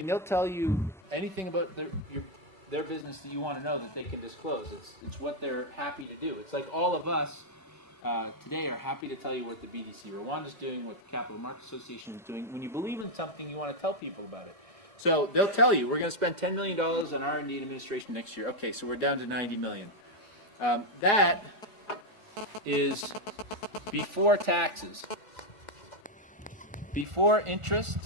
And they'll tell you anything about their business that you want to know that they can disclose. It's what they're happy to do. It's like all of us today are happy to tell you what the BDC Rwanda's doing, what the Capital Market Association is doing. When you believe in something, you want to tell people about it. So they'll tell you, we're going to spend $10 million on R&D and administration next year. Okay, so we're down to $90 million. That is before taxes, before interest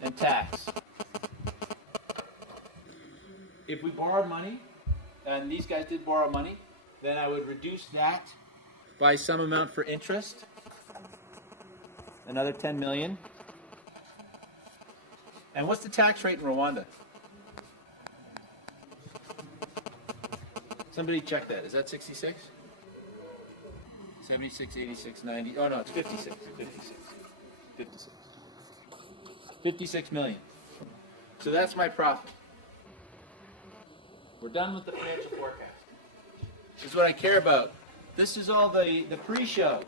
and tax. If we borrowed money, and these guys did borrow money, then I would reduce that by some amount for interest, another 10 million. And what's the tax rate in Rwanda? Somebody check that. Is that 66? 76, 86, 90. Oh no, it's 56. 56. 56. 56 million. So that's my profit. We're done with the financial forecast. This is what I care about. This is all the pre-show.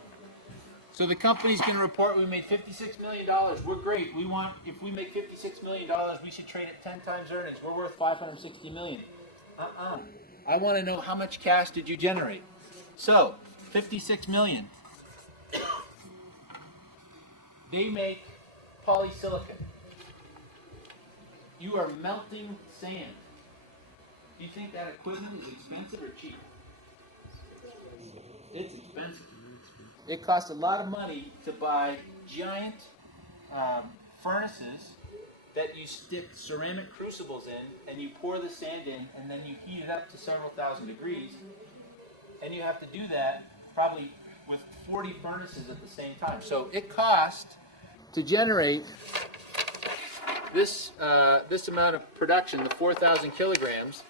So the company's going to report we made $56 million. We're great. If we make $56 million, we should trade at 10 times earnings. We're worth $560 million. I want to know how much cash did you generate. So, $56 million. They make polysilicon. You are melting sand. Do you think that equipment is expensive or cheap? It's expensive. It costs a lot of money to buy giant furnaces that you stick ceramic crucibles in, and you pour the sand in, and then you heat it up to several thousand degrees, and you have to do that probably with 40 furnaces at the same time. So it cost to generate this amount of production, the 4,000 kilograms.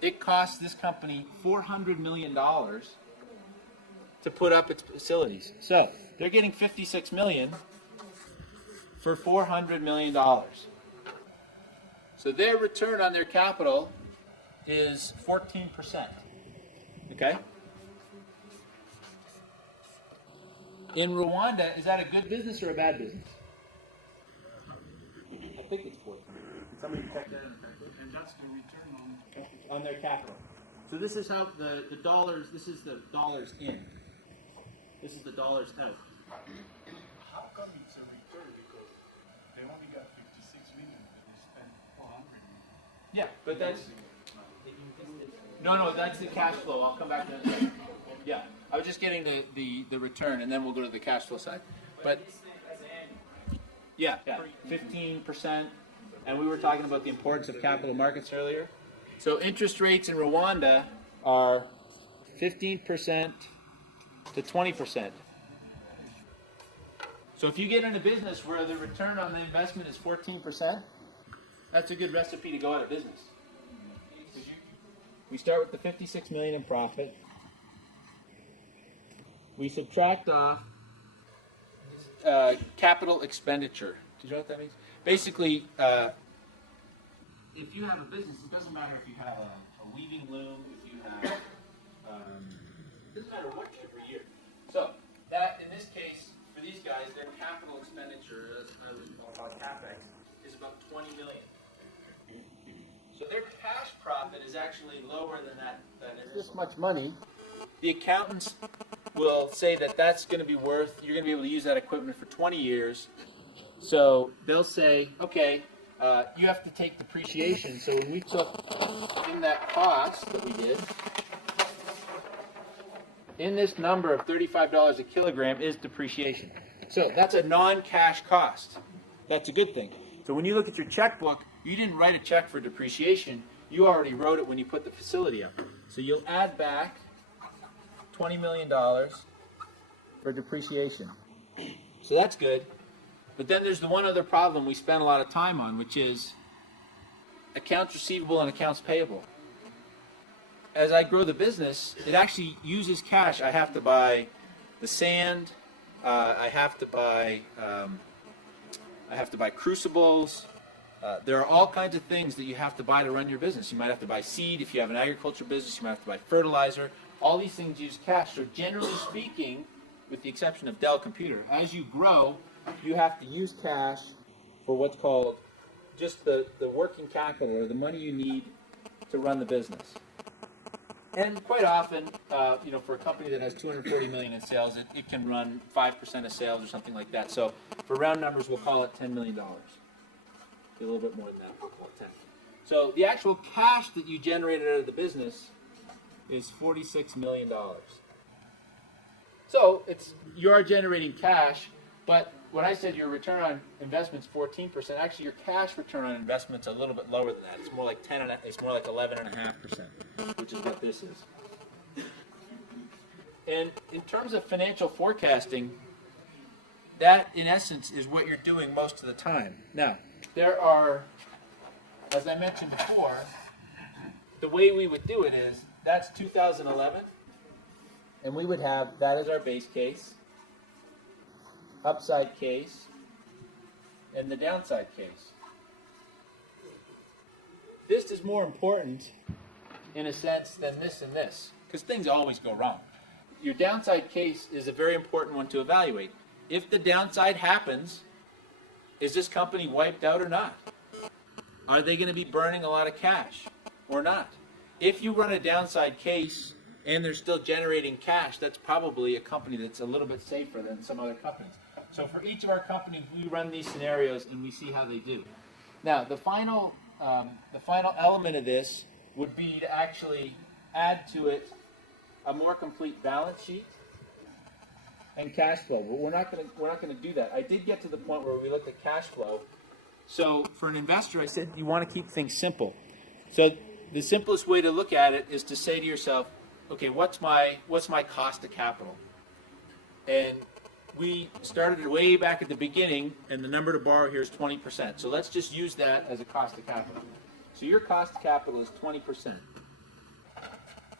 It cost this company $400 million to put up its facilities. So they're getting $56 million for $400 million. So their return on their capital is 14%. Okay? In Rwanda, is that a good business or a bad business? I think it's 14. Can somebody check that? And that's the return on their capital. So this is how the dollars, this is the dollars in. This is the dollars out. How come it's a return? Because they only got 56 million, but they spent 400 million. Yeah, but that's... No, that's the cash flow. I'll come back to that. Yeah, I was just getting the return, and then we'll go to the cash flow side. But yeah, 15%. And we were talking about the importance of capital markets earlier. So interest rates in Rwanda are 15% to 20%. So if you get in a business where the return on the investment is 14%, that's a good recipe to go out of business. We start with the 56 million in profit. We subtract off capital expenditure. Do you know what that means? Basically, if you have a business, it doesn't matter if you have a weaving loom, if you have, it doesn't matter what every year. So that, in this case, for these guys, their capital expenditure, as I would call CapEx, is about 20 million. So their cash profit is actually lower than that. This much money. The accountants will say that that's going to be worth, you're going to be able to use that equipment for 20 years. So they'll say, okay, you have to take depreciation. So when we took in that cost that we did, in this number of $35 a kilogram is depreciation. So that's a non-cash cost. That's a good thing. So when you look at your checkbook, you didn't write a check for depreciation. You already wrote it when you put the facility up. So you'll add back $20 million for depreciation. So that's good. But then there's the one other problem we spend a lot of time on, which is accounts receivable and accounts payable. As I grow the business, it actually uses cash. I have to buy the sand. I have to buy crucibles. There are all kinds of things that you have to buy to run your business. You might have to buy seed if you have an agriculture business. You might have to buy fertilizer. All these things use cash. So generally speaking, with the exception of Dell Computer, as you grow, you have to use cash for what's called just the working capital, or the money you need to run the business. And quite often, for a company that has 240 million in sales, it can run 5% of sales or something like that. So for round numbers, we'll call it $10 million. A little bit more than that, we'll call it 10. So the actual cash that you generated out of the business is $46 million. So you are generating cash, but when I said your return on investment is 14%, actually your cash return on investment is a little bit lower than that. It's more like 10. It's more like 11.5%, which is what this is. And in terms of financial forecasting, that in essence is what you're doing most of the time. Now, there are, as I mentioned before, the way we would do it is that's 2011, and we would have that as our base case, upside case, and the downside case. This is more important in a sense than this and this, because things always go wrong. Your downside case is a very important one to evaluate. If the downside happens, is this company wiped out or not? Are they going to be burning a lot of cash or not? If you run a downside case and they're still generating cash, that's probably a company that's a little bit safer than some other companies. So for each of our companies, we run these scenarios and we see how they do. Now, the final element of this would be to actually add to it a more complete balance sheet and cash flow. But we're not going to do that. I did get to the point where we looked at cash flow. So for an investor, I said you want to keep things simple. So the simplest way to look at it is to say to yourself, okay, what's my cost of capital? And we started way back at the beginning, and the number to borrow here is 20%. So let's just use that as a cost of capital. So your cost of capital is 20%.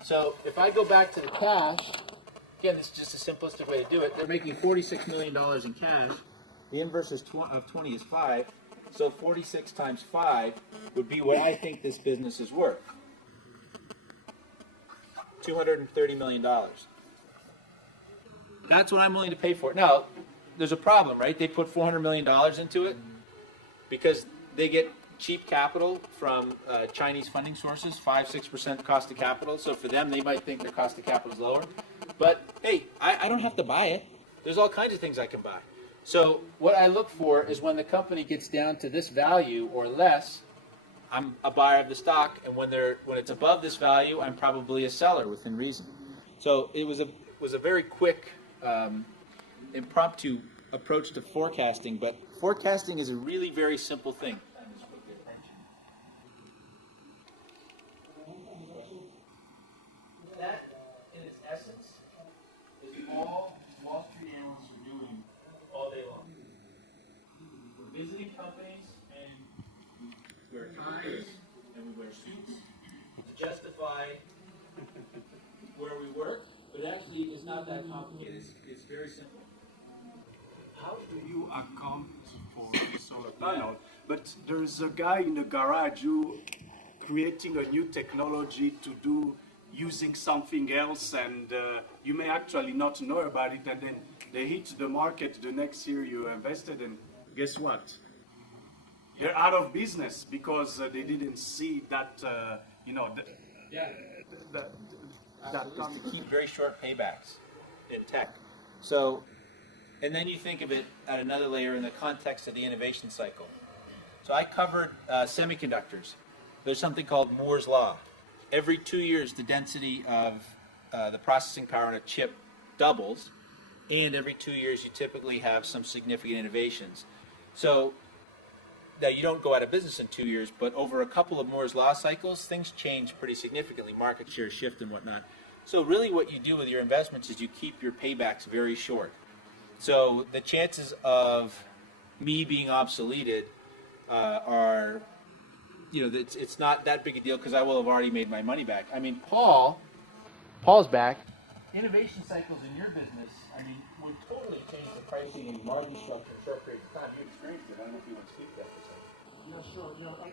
So if I go back to the cash, again, this is just the simplistic way to do it. They're making $46 million in cash. The inverse of 20 is 5. So 46 times 5 would be what I think this business is worth. $230 million. That's what I'm willing to pay for it. Now, there's a problem, right? They put $400 million into it because they get cheap capital from Chinese funding sources, 5-6% cost of capital. So for them, they might think their cost of capital is lower. But hey, I don't have to buy it. There's all kinds of things I can buy. So what I look for is when the company gets down to this value or less, I'm a buyer of the stock, and when it's above this value, I'm probably a seller within reason. So it was a very quick, impromptu approach to forecasting, but forecasting is a really very simple thing. That, in its essence, is all Wall Street analysts are doing all day long. We're visiting companies and we wear ties and we wear suits to justify where we work, but actually it's not that complicated. It's very simple. How do you account for the solar panel? But there's a guy in the garage who creating a new technology to do using something else, and you may actually not know about it, and then they hit the market the next year you invested in. Guess what? You're out of business because they didn't see that, To keep very short paybacks in tech. So, and then you think of it at another layer in the context of the innovation cycle. So I covered semiconductors. There's something called Moore's Law. Every 2 years, the density of the processing power in a chip doubles, and every 2 years, you typically have some significant innovations. So now you don't go out of business in 2 years, but over a couple of Moore's Law cycles, things change pretty significantly. Market shares shift and whatnot. So really what you do with your investments is you keep your paybacks very short. So the chances of me being obsoleted are, it's not that big a deal because I will have already made my money back. I mean, Paul's back. Innovation cycles in your business, would totally change the pricing and margin structure in a short period of time. You experienced it. I don't know if you want to speak to that for a second. Yeah, sure.